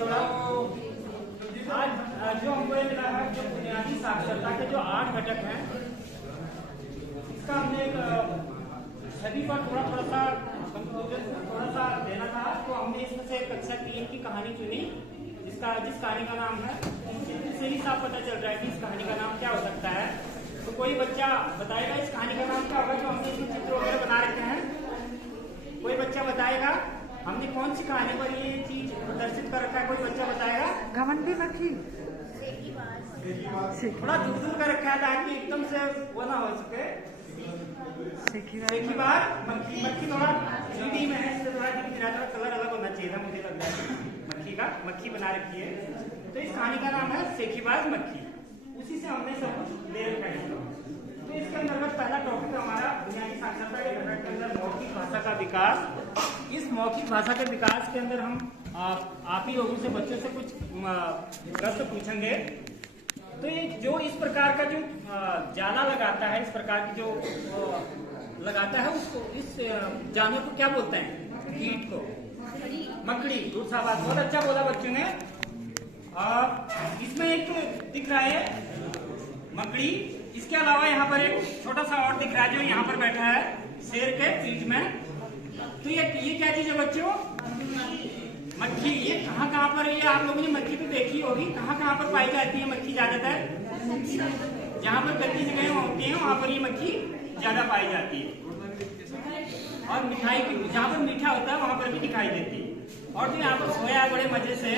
थोड़ा। आज जो हमको ये मिला है, जो बुनियादी साक्षरता के जो 8 घटक हैं, इसका हमने एक सभी पर थोड़ा सा कंक्लूजन देना था। तो हमने इसमें से कक्षा 3 की कहानी चुनी, जिस कहानी का नाम है, इससे ही साफ पता चल रहा है कि इस कहानी का नाम क्या हो सकता है। तो कोई बच्चा बताएगा इस कहानी का नाम क्या होगा? जो हमने इसमें चित्र वगैरह बना रखे हैं, कोई बच्चा बताएगा हमने कौन सी कहानी पर ये चीज प्रदर्शित कर रखा है? कोई बच्चा बताएगा? घमंडी मक्खी, थोड़ा दूर कर रखा है ताकि एकदम से वो ना हो सके। एक ही बार मक्खी थोड़ा 3D में है, इससे थोड़ा कलर अलग होना चाहिए था, मुझे लगता है। मक्खी बना रखी है। तो इस कहानी का नाम है सेखीबाज मक्खी। उसी से हमने सब कुछ ले रखा है। तो इसके अंतर्गत पहला टॉपिक हमारा बुनियादी साक्षरता के घटक के अंदर मौखिक भाषा का विकास। इस मौखिक भाषा के विकास के अंदर हम आप ही लोगों से, बच्चों से कुछ प्रश्न पूछेंगे। तो ये जो इस प्रकार का जो जाला लगाता है, इस प्रकार की जो लगाता है, उसको, इस जानवर को क्या बोलते हैं? कीट को मकड़ी। दूसरा बात बहुत अच्छा बोला बच्चों ने। इसमें एक दिख रहा है मकड़ी, इसके अलावा यहाँ पर एक छोटा सा और दिख रहा है जो यहाँ पर बैठा है शेर के पीठ में। तो ये क्या चीज है बच्चों? मक्खी। ये कहाँ पर है? ये आप लोगों ने मक्खी तो देखी होगी। कहाँ पर पाई जाती है मक्खी ज्यादातर? जहाँ पर गंदी जगह होती है वहां पर ये मक्खी ज्यादा पाई जाती है। और मिठाई की, जहाँ पर मीठा होता है वहां पर भी दिखाई देती है। और जो यहाँ पर सोया है बड़े मजे से,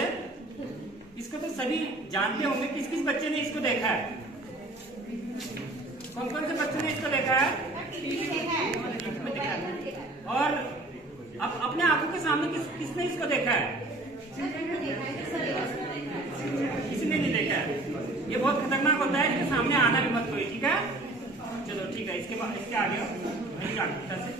इसको तो सभी जानते होंगे। किस किस बच्चे ने इसको देखा है? कौन कौन से बच्चे ने इसको देखा है? और अब अपने आंखों के सामने किसने इसको देखा है? किसी ने नहीं देखा है। ये बहुत खतरनाक होता है, इसके सामने आना भी मत कोई, ठीक है? चलो ठीक है। इसके बाद इसके आगे ध्वनि जागरूकता से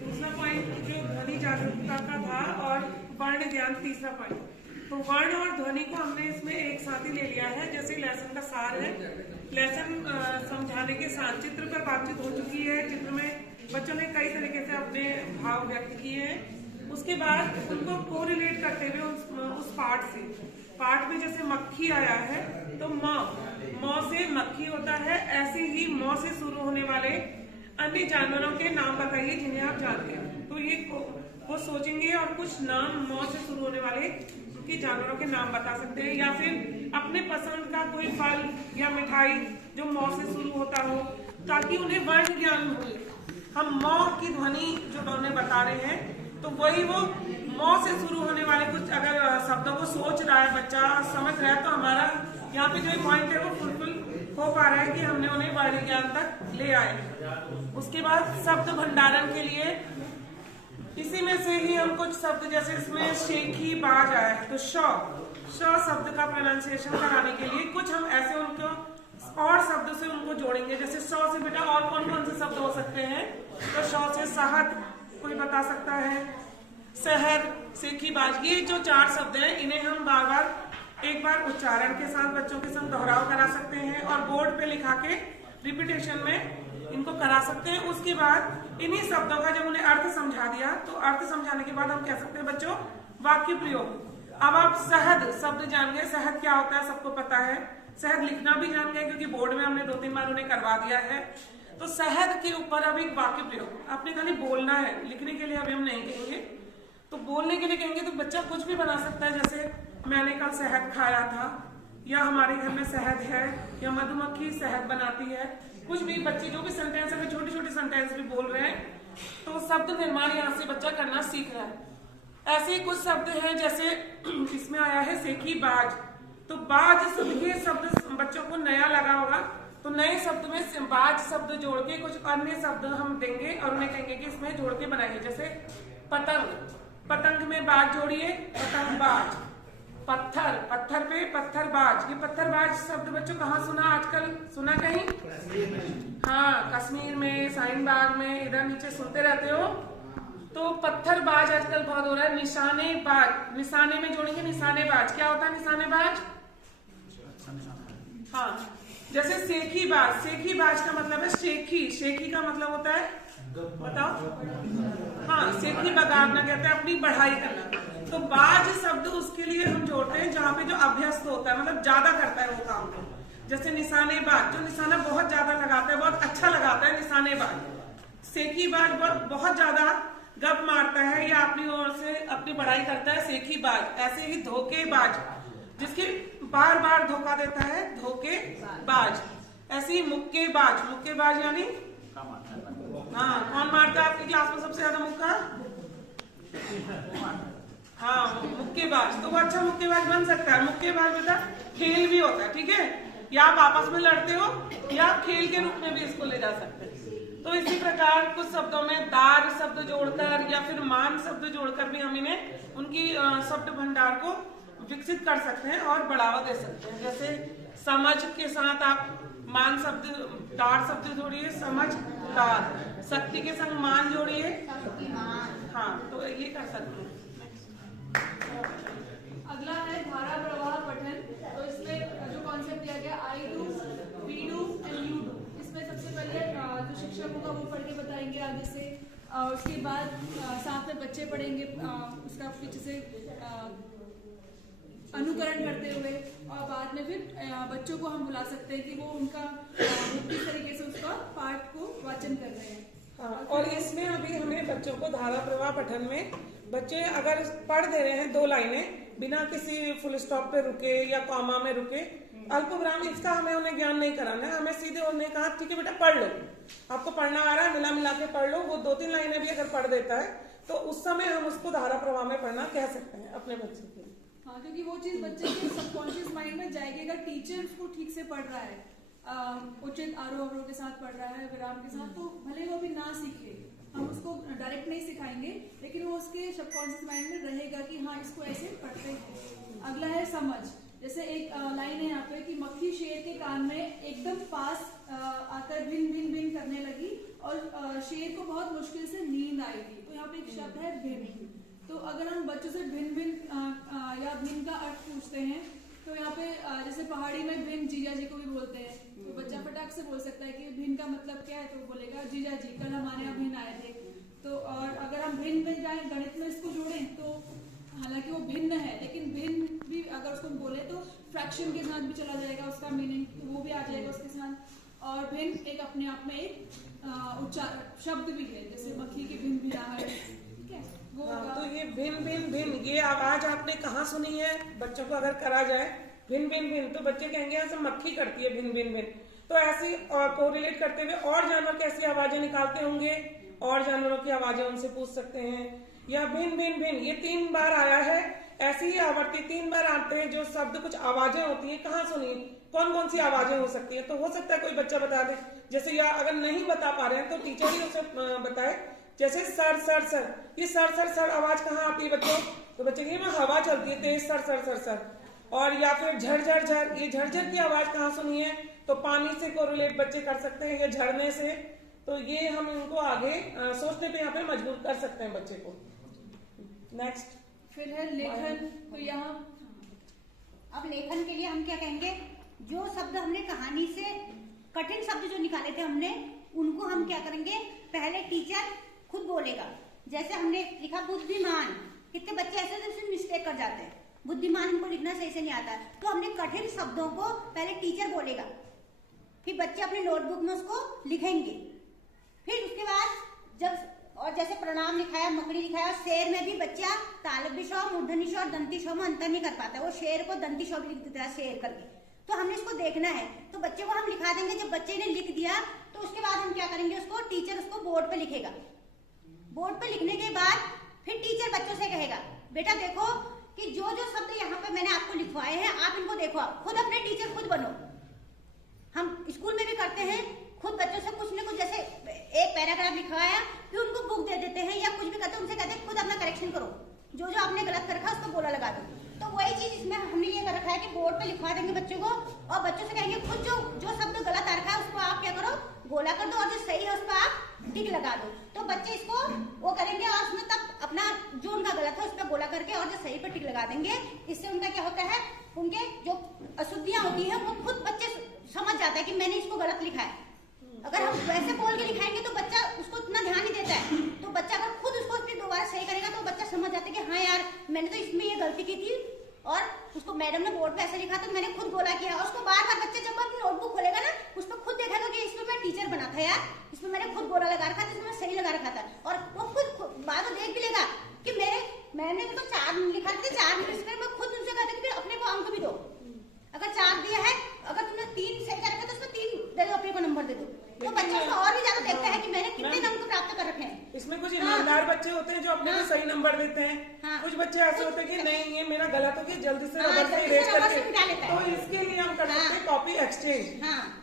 दूसरा पॉइंट जो ध्वनि जागरूकता का था, और वर्ण ज्ञान तीसरा पॉइंट। तो वर्ण और ध्वनि को हमने इसमें एक साथ ही ले लिया है। जैसे लेसन का सार है, लेसन समझाने के साथ चित्र पर बातचीत हो चुकी है। चित्र में बच्चों ने कई तरीके से अपने भाव व्यक्त किए हैं। उसके बाद उनको कोरिलेट करते हुए उस पाठ में जैसे मक्खी आया है, तो मौ से मक्खी होता है। ऐसे ही मौ से शुरू होने वाले अन्य जानवरों के नाम बताइए जिन्हें आप जानते हैं। तो ये वो सोचेंगे और कुछ नाम मौ से शुरू होने वाले उनके जानवरों के नाम बता सकते हैं, या फिर अपने पसंद का कोई फल या मिठाई जो मौ से शुरू होता हो, ताकि उन्हें वर्ण ज्ञान हो। हम मौ की ध्वनि जो उन्हें बता रहे हैं, तो वही वो मौ से शुरू होने वाले कुछ अगर शब्दों को सोच रहा है बच्चा, समझ रहा है, तो हमारा यहाँ पे जो पॉइंट है वो फुलफिल हो पा रहा है कि हमने उन्हें वर्ण ज्ञान तक ले आए। उसके बाद शब्द भंडारण के लिए इसी में से ही हम कुछ शब्द, जैसे इसमें शेखी बाज आया है, तो श शब्द का प्रोनाउंसिएशन कराने के लिए कुछ हम ऐसे उनको और शब्द से उनको जोड़ेंगे। जैसे श से बेटा और कौन कौन से शब्द हो सकते हैं? तो श से शहद कोई बता सकता है, शहर, सेखी बाज। ये जो 4 शब्द हैं, इन्हें हम एक बार उच्चारण के साथ बच्चों के साथ दोहराव करा सकते हैं और बोर्ड पे लिखा के रिपीटेशन में इनको करा सकते हैं। उसके बाद इन्हीं शब्दों का जब उन्हें अर्थ समझा दिया, तो अर्थ समझाने के बाद हम कह सकते हैं बच्चों वाक्य प्रयोग। अब आप शहद शब्द जान गए, शहद क्या होता है सबको पता है। शहद लिखना भी जान गए क्योंकि बोर्ड में हमने 2-3 बार उन्हें करवा दिया है। तो शहद के ऊपर अब एक वाक्य प्रयोग आपने खाली बोलना है, लिखने के लिए अभी हम नहीं कहेंगे। तो बोलने के लिए कहेंगे तो बच्चा कुछ भी बना सकता है, जैसे मैंने कल शहद खाया था, या हमारे घर में शहद है, या मधुमक्खी शहद बनाती है। कुछ भी बच्चे जो भी सेंटेंस, अगर छोटे छोटे सेंटेंस भी बोल रहे हैं, तो शब्द निर्माण यहाँ से बच्चा करना सीख रहा है। ऐसे कुछ शब्द हैं, जैसे इसमें आया है सेखी बाज। तो बाज शब्द, ये शब्द बच्चों को नया लगा होगा, तो नए शब्द में बाज शब्द जोड़ के कुछ अन्य शब्द हम देंगे और उन्हें कहेंगे कि इसमें जोड़ के बनाइए। जैसे पतंग, पतंग में बाज जोड़िए, पतंग बाज। पत्थर, पत्थर पे पत्थर बाज। ये पत्थर बाज शब्द बच्चों कहाँ सुना? आजकल सुना कहीं? हाँ, कश्मीर में, शाहीन बाग में, इधर नीचे सुनते रहते हो। तो पत्थर बाज आजकल बहुत हो रहा है। निशाने बाज, निशाने में जोड़ेंगे निशाने बाज। क्या होता है निशाने बाज? हाँ, जैसे सेखी बाज, सेखी बाज का मतलब है शेखी। शेखी का मतलब होता है, बताओ? हाँ, सेखी बगाड़ना कहते हैं अपनी बढ़ाई करना। तो बाज शब्द उसके लिए हम जोड़ते हैं जहाँ पे जो अभ्यस्त होता है, मतलब ज्यादा करता है वो काम को। जैसे निशानेबाज, जो निशाना बहुत ज्यादा लगाता है, बहुत अच्छा लगाता है, निशानेबाज। सेखीबाज बहुत ज्यादा गप मारता है या अपनी ओर से अपनी बड़ाई करता है, सेखीबाज। ऐसे ही धोखेबाज, जिसके बार बार धोखा देता है, धोखेबाज। ऐसे ही मुक्केबाज, मुक्केबाज यानी हाँ, कौन मारता है आपकी क्लास में सबसे ज्यादा मुक्का? हाँ, मुक्केबाज। तो वो अच्छा मुक्केबाज बन सकता है। मुक्केबाज बेटा खेल भी होता है, ठीक है, या आप आपस में लड़ते हो या आप खेल के रूप में भी इसको ले जा सकते हैं। तो इसी प्रकार कुछ शब्दों में दार शब्द जोड़कर या फिर मान शब्द जोड़कर भी हम इन्हें उनकी शब्द भंडार को विकसित कर सकते हैं और बढ़ावा दे सकते हैं। जैसे समझ के साथ आप मान शब्द, दार शब्द जोड़िए, समझदार। शक्ति के संग मान जोड़िए, हाँ, तो ये कर सकते हैं। अगला है धारा प्रवाह पठन। तो इसमें जो कॉन्सेप्ट दिया गया I do, we do and you do. इसमें सबसे पहले जो शिक्षक होगा वो पढ़ के बताएंगे आगे से, उसके बाद साथ में बच्चे पढ़ेंगे उसका पीछे से अनुकरण करते हुए, और बाद में फिर बच्चों को हम बुला सकते हैं कि वो उनका किस तरीके से उसका पाठ को वाचन कर रहे हैं। हाँ, और इसमें अभी हमें बच्चों को धारा प्रवाह पठन में बच्चे अगर पढ़ दे रहे हैं 2 लाइनें बिना किसी फुल स्टॉप पे रुके या कॉमा में रुके, अल्पविराम, इसका हमें उन्हें ज्ञान नहीं कराना है। हमें सीधे उन्हें कहा ठीक है बेटा पढ़ लो, आपको पढ़ना आ रहा है, मिला मिला के पढ़ लो। वो 2-3 लाइनें भी अगर पढ़ देता है तो उस समय हम उसको धारा प्रवाह में पढ़ना कह सकते हैं अपने बच्चे के। हाँ, क्योंकि वो चीज बच्चे के सबकॉन्शियस माइंड में जाएगी। अगर टीचर उसको ठीक से पढ़ रहा है, उचित आरोह अवरोह के साथ पढ़ रहा है, विराम के साथ, तो भले वो भी ना सीखे, हम उसको डायरेक्ट नहीं सिखाएंगे, लेकिन वो उसके सबकॉन्शियस माइंड में रहेगा कि हाँ इसको ऐसे पढ़ते हैं। अगला है समझ। जैसे एक लाइन है यहाँ पे कि मक्खी शेर के कान में एकदम पास आकर भिन भिन भिन करने लगी और शेर को बहुत मुश्किल से नींद आई थी। तो यहाँ पे एक शब्द है भिन। तो अगर हम बच्चों से भिन भिन या भिन का अर्थ पूछते हैं तो यहाँ पे जैसे पहाड़ी में भिन जीजा जी को भी बोलते हैं, तो बच्चा फटाक से बोल सकता है कि भिन का मतलब क्या है, तो बोलेगा जीजा जी कल हमारे यहाँ भिन आए थे। तो और अगर हम भिन में जाए गणित में इसको जोड़ें तो हालांकि वो भिन्न है, लेकिन भिन्न भी अगर उसको बोले तो फ्रैक्शन के साथ भी चला जाएगा उसका मीनिंग, तो वो भी आ जाएगा उसके साथ। और भिन्न एक अपने आप में एक उच्चार शब्द भी है, जैसे मक्खी की भिन भिनाहट, ठीक है वो। तो ये भिन भिन भिन, ये आवाज आपने कहाँ सुनी है? बच्चों को अगर करा जाए भिन भिन भिन, तो बच्चे कहेंगे ऐसे मक्खी करती है भिन भिन भिन। तो ऐसी कोरिलेट करते हुए और जानवर कैसी आवाजें निकालते होंगे, और जानवरों की आवाजें उनसे पूछ सकते हैं। या भिन भिन भिन, ये 3 बार आया है, ऐसी ही आवर्ती 3 बार आते हैं जो शब्द कुछ आवाजें होती है, कहाँ सुनी, कौन कौन सी आवाजें हो सकती है। तो हो सकता है कोई बच्चा बता दे, जैसे या अगर नहीं बता पा रहे हैं तो टीचर ही उसे बताए। जैसे सर सर सर, ये सर सर सर आवाज कहाँ आती है बच्चों? तो बच्चे की हवा चलती है तेज, सर सर सर सर। और या फिर झरझर झर, ये झरझर की आवाज कहाँ सुनी है? तो पानी से कोरिलेट बच्चे कर सकते हैं या झरने से। तो ये हम इनको आगे सोचने पे यहाँ पे मजबूर कर सकते हैं बच्चे को। नेक्स्ट फिर है लेखन। तो यहाँ अब लेखन के लिए हम क्या कहेंगे, जो शब्द हमने कहानी से कठिन शब्द जो निकाले थे हमने, उनको हम क्या करेंगे, पहले टीचर खुद बोलेगा। जैसे हमने लिखा बुद्धिमान, कितने बच्चे ऐसे मिस्टेक कर जाते हैं, बुद्धिमान इनको लिखना सही से नहीं आता। तो हमने कठिन शब्दों को पहले टीचर बोलेगा, फिर बच्चे अपने नोटबुक में उसको लिखेंगे। फिर उसके बाद जब, और जैसे प्रणाम लिखाया, मकड़ी लिखाया, और शेर में भी बच्चा तालव्य स्व, मूर्धन्य स्व और दंती स्व में अंतर नहीं कर पाता, वो शेर को दंती स्व लिख देता है शेर करके। तो हमने इसको देखना है, तो बच्चे को हम लिखा देंगे। जब बच्चे ने लिख दिया तो उसके बाद हम क्या करेंगे, उसको टीचर उसको बोर्ड पे लिखेगा। बोर्ड पे लिखने के बाद फिर टीचर बच्चों से कहेगा, बेटा देखो कि जो जो शब्द यहाँ पे मैंने आपको लिखवाए हैं, आप इनको देखो, आप खुद अपने टीचर खुद बनो। हम स्कूल में भी करते हैं, खुद बच्चों से कुछ न कुछ, जैसे एक पैराग्राफ लिखवाया फिर उनको बुक दे देते हैं या कुछ भी करते हैं, उनसे कहते हैं खुद अपना करेक्शन करो, जो जो आपने गलत कर रखा उसको बोला लगा दो। तो वही चीज इसमें हमने ये कर रखा है कि बोर्ड पे लिखवा देंगे बच्चों को, और बच्चों से कहेंगे खुद जो शब्द गलत आ रखा है उसको आप क्या करो, गोला कर दो, और जो सही है उस पर आप टिक लगा दो। तो बच्चे इसको वो करेंगे और उसमें तब अपना जो उनका गलत है उस पर गोला करके और जो सही पर टिक लगा देंगे। इससे उनका क्या होता है, उनके जो अशुद्धियां होती है वो खुद बच्चे समझ जाता है कि मैंने इसको गलत लिखा है। अगर हम वैसे बोल के लिखाएंगे तो बच्चा उसको इतना ध्यान नहीं देता है, तो बच्चा अगर खुद उसको फिर दोबारा सही करेगा तो बच्चा समझ जाता है कि हाँ यार मैंने तो इसमें ये गलती की थी और उसको मैडम ने बोर्ड पे ऐसे लिखा तो मैंने खुद गोला किया और उसको बार बार बच्चे जब अपनी नोटबुक खोलेगा ना उसमें खुद देखेगा कि इसमें मैं टीचर बना था यार, इसमें मैंने खुद गोला लगा रखा था, इसमें मैं सही लगा रखा था और वो खुद बार बार देख भी लेगा कि मैंने तो 4 लिखा थे, 4 मिनट में मैं खुद उनसे कहता कि अपने को अंक भी दो, अगर 4 दिया है अगर तुमने 3 सही कर रखा तो उसमें 3 दे दो, अपने को नंबर दे दो, तो बच्चा उसको और भी ज्यादा देखता है कि मैंने कितने अंक प्राप्त कर रखे हैं। इसमें कुछ ईमानदार बच्चे होते हैं जो अपने को सही नंबर देते हैं, कुछ बच्चे ऐसे होते हैं कि नहीं ये मेरा गलत हो गया, जल्दी से रबर से इरेज करके, तो इसके लिए हम कर सकते हैं कॉपी एक्सचेंज।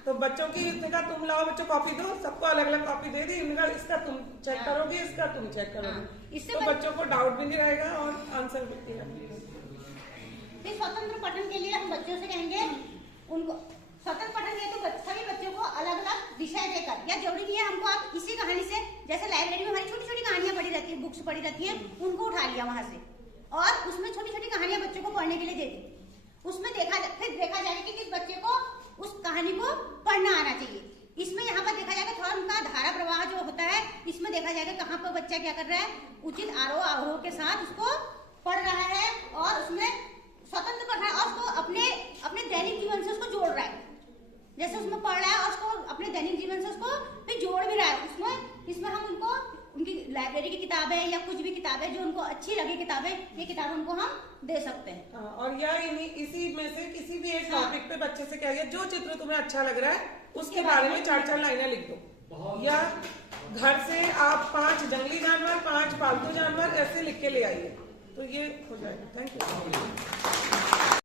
तो बच्चों की इनका तुम लाओ बच्चों कॉपी दो, सबको अलग अलग कॉपी दे दी, इनका इसका तुम चेक करोगे, इसका तुम चेक करोगे, इससे बच्चों को डाउट भी नहीं रहेगा और आंसर भी क्लियर। स्वतंत्र पठन के लिए हम बच्चों से कहेंगे उनको स्वतंत्र पठन के तो सभी बच्चों को अलग अलग विषय देकर, या जरूरी नहीं है हमको आप इसी कहानी से, जैसे लाइब्रेरी में हमारी छोटी छोटी कहानियां पढ़ी रहती है, बुक्स पढ़ी रहती है, उनको उठा लिया वहां से और उसमें छोटी छोटी कहानियां बच्चों को पढ़ने के लिए दे दी, उसमें फिर देखा जाएगा कि किस बच्चे को उस कहानी को पढ़ना आना चाहिए। इसमें यहाँ पर देखा जाएगा थोड़ा उनका धारा प्रवाह जो होता है, इसमें देखा जाएगा कहाँ पर बच्चा क्या कर रहा है, उचित आरोह अवरोह के साथ उसको पढ़ रहा है और उसमें स्वतंत्र पढ़ रहा है और उसको अपने दैनिक जीवन से उसको जोड़ रहा है, जैसे उसमें पढ़ रहा है और उसको अपने दैनिक जीवन से उसको फिर जोड़ भी रहा है। इसमें हम उनको उनकी लाइब्रेरी की किताबें या कुछ भी किताबें जो उनको अच्छी लगे किताबें, ये किताबें उनको हम दे सकते हैं। और या इसी में से किसी भी एक टॉपिक पे बच्चे से कहिए जो चित्र तुम्हें अच्छा लग रहा है उसके बारे में 4-4 लाइनें लिख दो, या घर से आप 5 जंगली जानवर, 5 पालतू जानवर ऐसे लिख के ले आइए, तो ये हो जाएगा। Thank you.